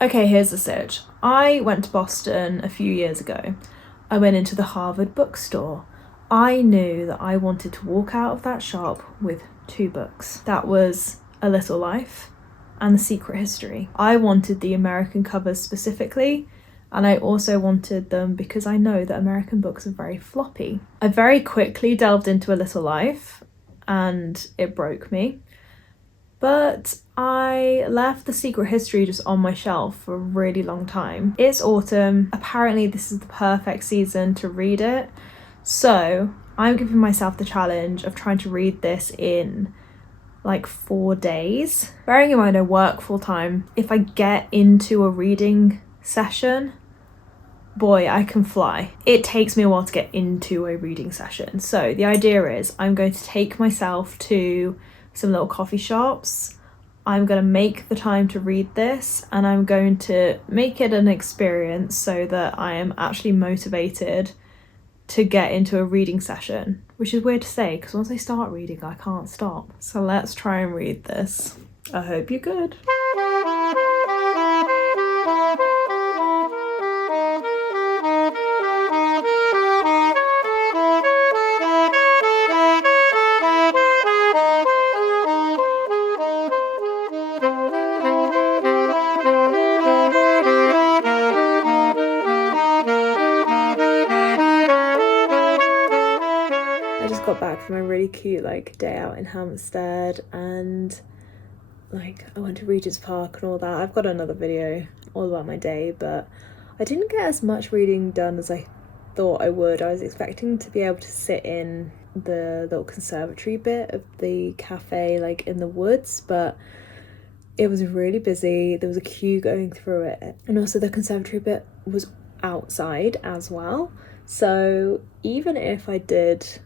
Okay, here's the sitch. I went to Boston a few years ago. I went into the Harvard bookstore. I knew that I wanted to walk out of that shop with 2 books. That was A Little Life and The Secret History. I wanted the American covers specifically, and I also wanted them because I know that American books are very floppy. I very quickly delved into A Little Life and it broke me. But I left The Secret History just on my shelf for a really long time. It's autumn. Apparently this is the perfect season to read it. So I'm giving myself the challenge of trying to read this in like 4 days. Bearing in mind I work full time, if I get into a reading session, boy, I can fly. It takes me a while to get into a reading session. So the idea is I'm going to take myself to some little coffee shops. I'm going to make the time to read this and I'm going to make it an experience so that I am actually motivated to get into a reading session, which is weird to say because once I start reading I can't stop. So let's try and read this. I hope you're good. Got back from a really cute day out in Hampstead, and I went to Regent's Park and all that. I've got another video all about my day, but I didn't get as much reading done as I thought I would. I was expecting to be able to sit in the little conservatory bit of the cafe in the woods, but it was really busy. There was a queue going through it, and also the conservatory bit was outside as well. So even if I did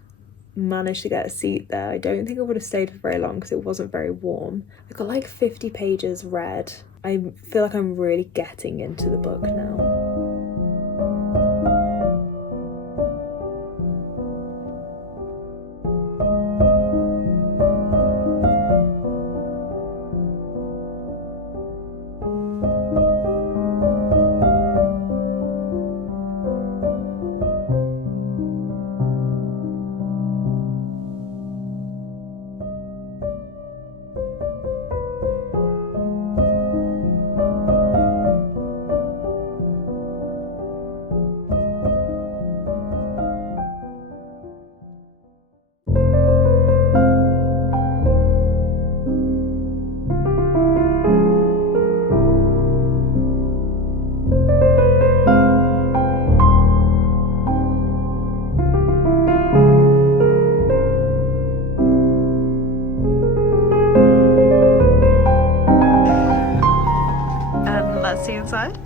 managed to get a seat there, I don't think I would have stayed for very long because it wasn't very warm. I got 50 pages read. I feel like I'm really getting into the book now. Let's see inside.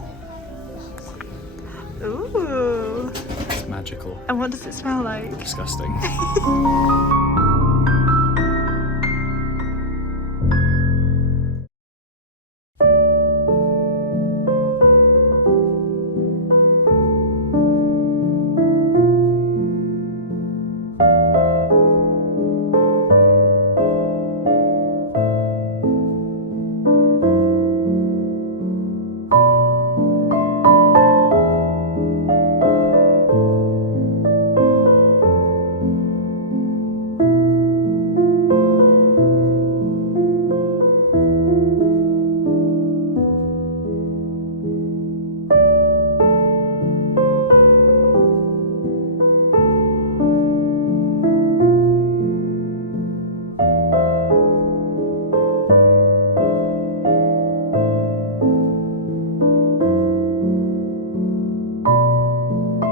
Ooh. It's magical. And what does it smell like? Disgusting.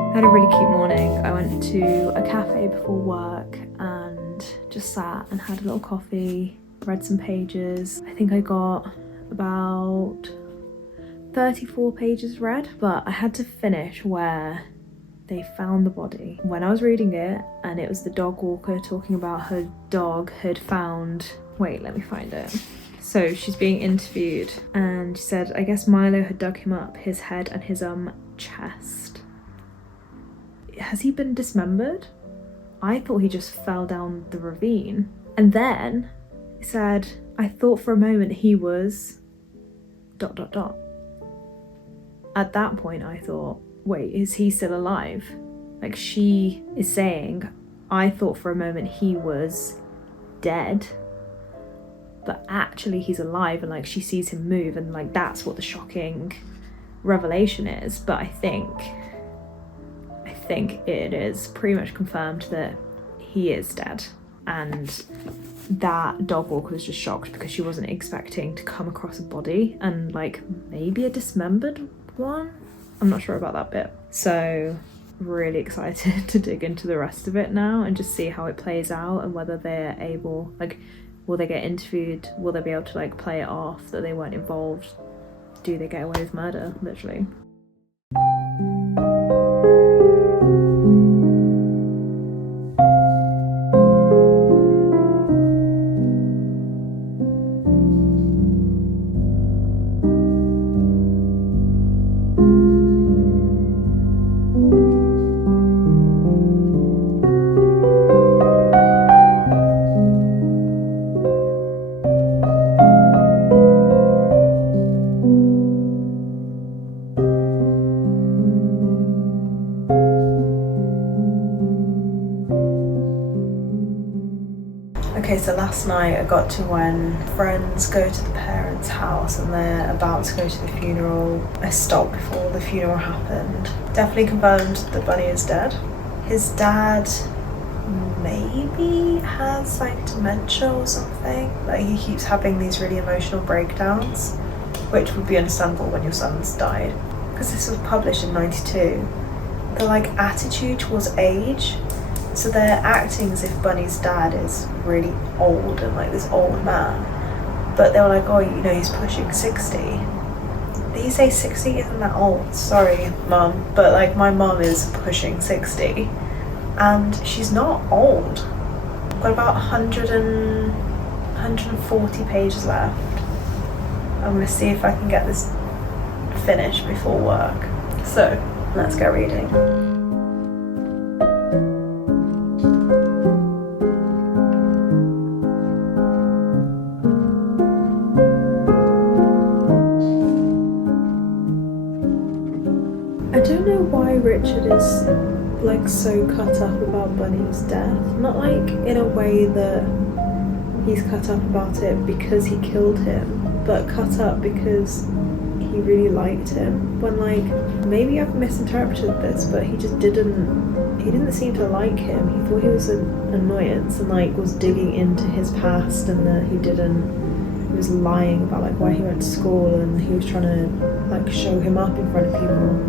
I had a really cute morning. I went to a cafe before work and just sat and had a little coffee, read some pages. I think I got about 34 pages read, but I had to finish where they found the body. When I was reading it, and it was the dog walker talking about her dog had found, wait, let me find it. So she's being interviewed and she said, I guess Milo had dug him up, his head and his chest. Has he been dismembered? I thought he just fell down the ravine. And then it said, I thought for a moment he was ... at that point I thought, wait, is he still alive? Like, she is saying, I thought for a moment he was dead, but actually he's alive, and like she sees him move, and like that's what the shocking revelation is. But I think it is pretty much confirmed that he is dead, and that dog walker was just shocked because she wasn't expecting to come across a body, and like maybe a dismembered one. I'm not sure about that bit. So really excited to dig into the rest of it now and just see how it plays out, and whether they're able, like, will they get interviewed, will they be able to like play it off that they weren't involved, do they get away with murder, literally. Okay, so last night I got to when friends go to the parents' house and they're about to go to the funeral. I stopped before the funeral happened. Definitely confirmed that Bunny is dead. His dad maybe has like dementia or something. Like, he keeps having these really emotional breakdowns, which would be understandable when your son's died. Because this was published in '92. The like attitude towards age, so they're acting as if Bunny's dad is really old and like this old man, but they were like, oh, you know, he's pushing 60. These days 60 isn't that old, sorry mum, but like my mum is pushing 60 and she's not old. I've got about 140 pages left. I'm gonna see if I can get this finished before work, so let's go reading. I don't know why Richard is like so cut up about Bunny's death. Not like in a way that he's cut up about it because he killed him, but cut up because he really liked him. When like, maybe I've misinterpreted this, but he just didn't seem to like him. He thought he was an annoyance and like was digging into his past, and that he was lying about like why he went to school, and he was trying to like show him up in front of people.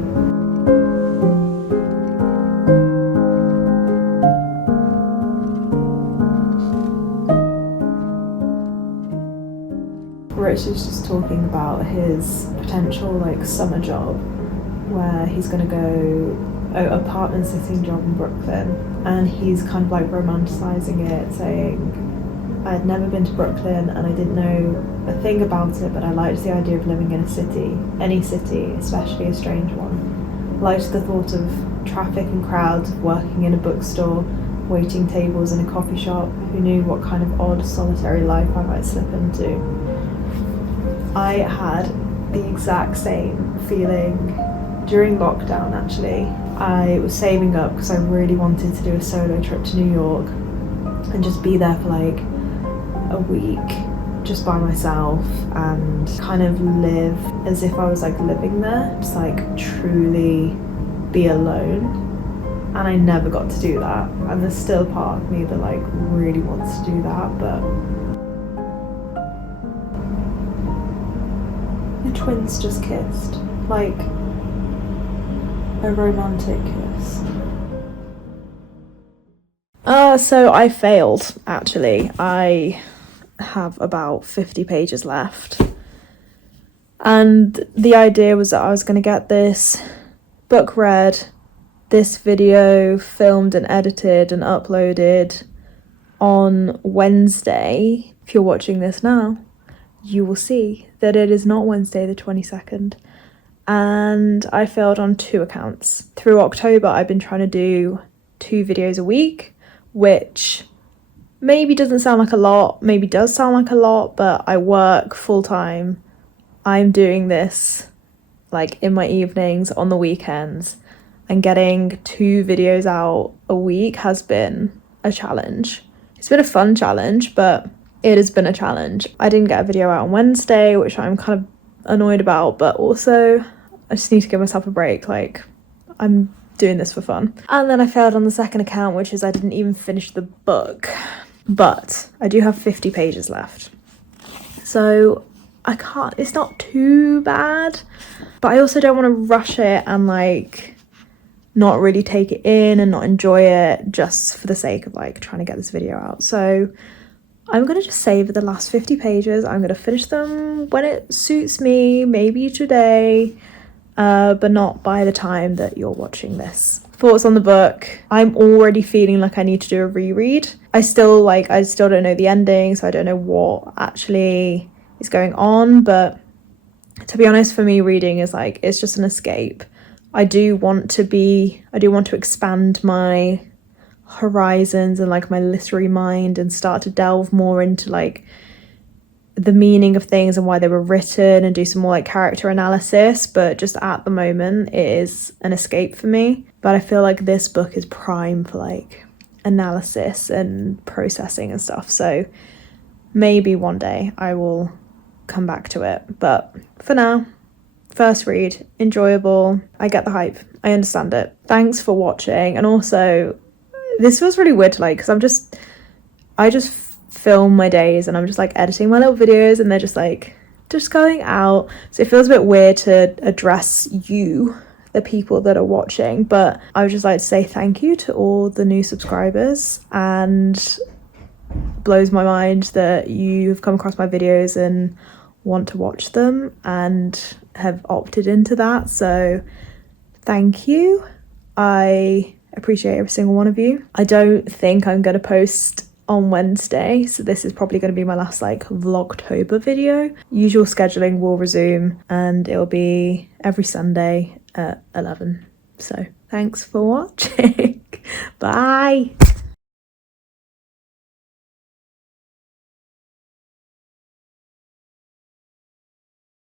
Richard's just talking about his potential like summer job where he's going to go apartment sitting job in Brooklyn, and he's kind of like romanticizing it, saying, I'd never been to Brooklyn and I didn't know a thing about it, but I liked the idea of living in a city, any city, especially a strange one. Liked the thought of traffic and crowds, of working in a bookstore, waiting tables in a coffee shop. Who knew what kind of odd solitary life I might slip into. I had the exact same feeling during lockdown, actually. I was saving up because I really wanted to do a solo trip to New York and just be there for like a week just by myself and kind of live as if I was like living there, just like truly be alone. And I never got to do that, and there's still a part of me that like really wants to do that, but the twins just kissed, like a romantic kiss. So I failed, actually. I have about 50 pages left. And the idea was that I was going to get this book read, this video filmed and edited and uploaded on Wednesday. If you're watching this now, you will see that it is not Wednesday the 22nd. And I failed on 2 accounts. Through October, I've been trying to do 2 videos a week, which maybe doesn't sound like a lot, maybe does sound like a lot, but I work full time. I'm doing this like in my evenings, on the weekends, and getting 2 videos out a week has been a challenge. It's been a fun challenge, but it has been a challenge. I didn't get a video out on Wednesday, which I'm kind of annoyed about, but also I just need to give myself a break. Like, I'm doing this for fun. And then I failed on the second account, which is I didn't even finish the book, but I do have 50 pages left. So I can't, it's not too bad, but I also don't want to rush it and like not really take it in and not enjoy it just for the sake of like trying to get this video out. So I'm going to just save the last 50 pages. I'm going to finish them when it suits me, maybe today, but not by the time that you're watching this. Thoughts on the book. I'm already feeling like I need to do a reread. I still don't know the ending, so I don't know what actually is going on, but to be honest, for me, reading is like, it's just an escape. I do want to expand my horizons and like my literary mind and start to delve more into like the meaning of things and why they were written and do some more like character analysis, but just at the moment it is an escape for me. But I feel like this book is prime for like analysis and processing and stuff, so maybe one day I will come back to it, but for now, first read, enjoyable. I get the hype, I understand it. Thanks for watching. And also this feels really weird to like, because I just film my days and I'm just like editing my little videos and they're just like just going out, so it feels a bit weird to address you, the people that are watching, but I would just like to say thank you to all the new subscribers, and blows my mind that you've come across my videos and want to watch them and have opted into that, so thank you. I appreciate every single one of you. I don't think I'm going to post on Wednesday, so this is probably going to be my last like Vlogtober video. Usual scheduling will resume and it'll be every Sunday at 11. So thanks for watching. Bye.